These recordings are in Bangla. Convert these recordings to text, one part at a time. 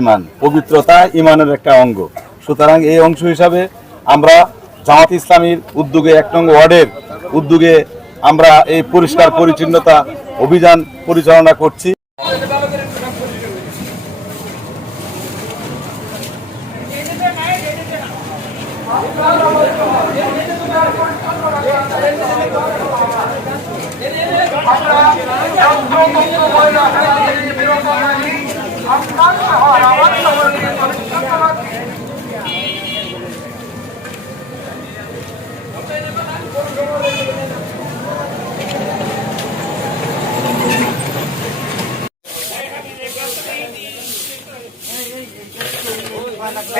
ইমান, পবিত্রতা ইমানের একটা অঙ্গ। সুতরাং এই অংশ হিসাবে আমরা জামাত ইসলামীর উদ্যোগে এক নং ওয়ার্ডের উদ্যোগে আমরা এই পরিষ্কার পরিচ্ছন্নতা অভিযান পরিচালনা করছি।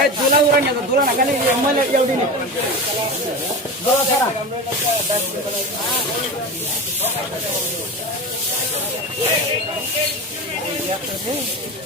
तुला उरण नाही तुला नका नाही एवढी नाही Thank you.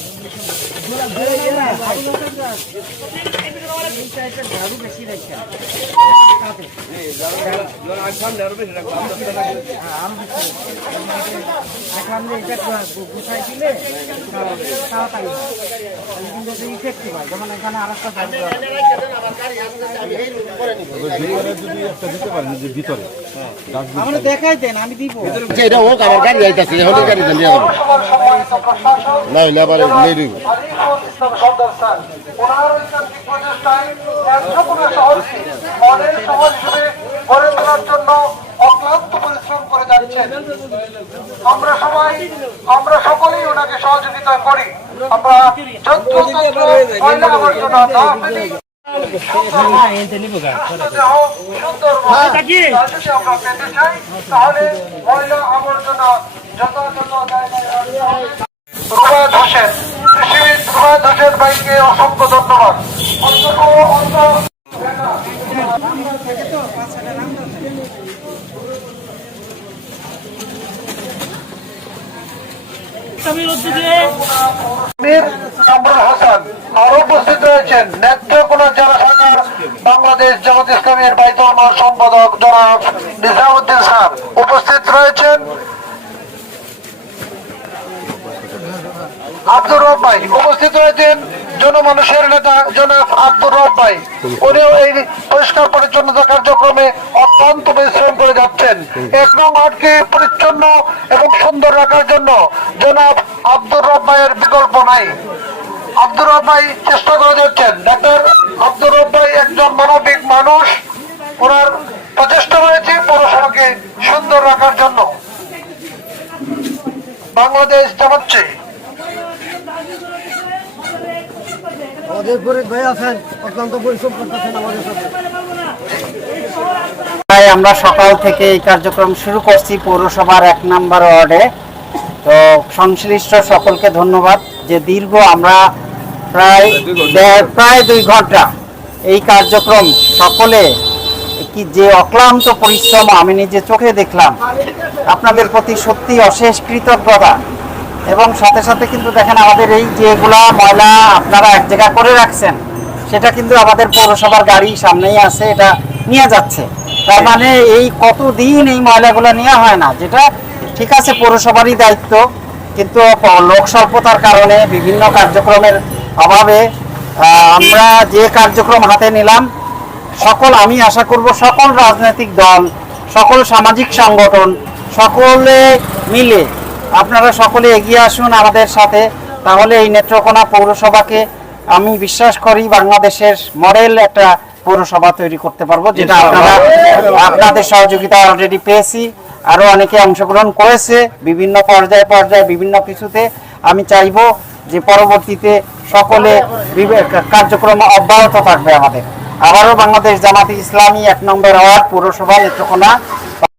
যে এটা গুছাই দিলে তাড়াতাড়ি কিন্তু ইফেক্টিভ হয় যেমন এখানে আর একটা আমরা দেখাই দেন আমি দিব আচ্ছা, এটা হোক আমার গাড়ি যাইতেছে হলে গাড়ি জানিয়ে না হইলে আবার আমরা সবাই আমরা সকলেই ওনাকে সহযোগিতা করি আমরা পেতে চাই তাহলে ময়লা আবর্জনা যথাযথ ভাইকে অসংখ্য ধন্যবাদ। হাসান আরও উপস্থিত রয়েছেন। নেত্রকোনা জেলা শাখার বাংলাদেশ জামাত ইসলামের বাইতুল মাল সম্পাদক জনাব নিজামুদ্দিন স্যার উপস্থিত রয়েছেন। আব্দুর ভাই, উপস্থিত রয়েছেন জনমানুষের নেতা জনাব আব্দুর রব ভাই। উনিও এই পরিষ্কার পরিচ্ছন্নতা কার্যক্রমে অত্যন্ত পরিশ্রম করে যাচ্ছেন। এক নং পরিচ্ছন্ন এবং সুন্দর রাখার জন্য জনাব আব্দুর রব ভাইয়ের বিকল্প নাই। আব্দুর রব ভাই চেষ্টা করে যাচ্ছেন। ডাক্তার আব্দুর রব ভাই একজন মানবিক মানুষ। ওনার প্রচেষ্টা রয়েছে পৌরসভাকে সুন্দর রাখার জন্য। বাংলাদেশ জামাচ্ছে আমাদের ভাই আছেন, অত্যন্ত পরিশ্রম করতেছেন আমাদের সাথে। তাই আমরা সকাল থেকে এই কার্যক্রম শুরু করছি পৌরসভার এক নাম্বার ওয়ার্ডে। তো সংশ্লিষ্ট সকলকে ধন্যবাদ যে দীর্ঘ আমরা প্রায় প্রায় দুই ঘণ্টা এই কার্যক্রম সকলে কি যে অক্লান্ত পরিশ্রম আমি নিজে চোখে দেখলাম, আপনাদের প্রতি সত্যি অশেষ কৃতজ্ঞতা। এবং সাথে সাথে কিন্তু দেখেন আমাদের এই যেগুলা ময়লা আপনারা এক জায়গা করে রাখছেন, সেটা কিন্তু আমাদের পৌরসভার গাড়ি সামনেই আছে, এটা নিয়ে যাচ্ছে। তার মানে এই কতদিন এই ময়লাগুলো নেওয়া হয় না, যেটা ঠিক আছে পৌরসভারই দায়িত্ব, কিন্তু লোক স্বল্পতার কারণে বিভিন্ন কার্যক্রমের অভাবে আমরা যে কার্যক্রম হাতে নিলাম, সকল আমি আশা করব সকল রাজনৈতিক দল, সকল সামাজিক সংগঠন, সকলে মিলে আপনারা সকলে এগিয়ে আসুন আমাদের সাথে। তাহলে এই নেত্রকোনা পৌরসভাকে আমি বিশ্বাস করি বাংলাদেশের মডেল একটা পৌরসভা তৈরি করতে পারব যেটা আপনারা আপনাদের সহযোগিতা অলরেডি পেয়েছি। আরও অনেকে অংশগ্রহণ করেছে বিভিন্ন পর্যায়ে পর্যায়ে বিভিন্ন কিছুতে। আমি চাইব যে পরবর্তীতে সকলে কার্যক্রম অব্যাহত থাকবে আমাদের। আবারও বাংলাদেশ জামাতি ইসলামী এক নম্বর ওয়ার্ড পৌরসভা নেত্রকোনা।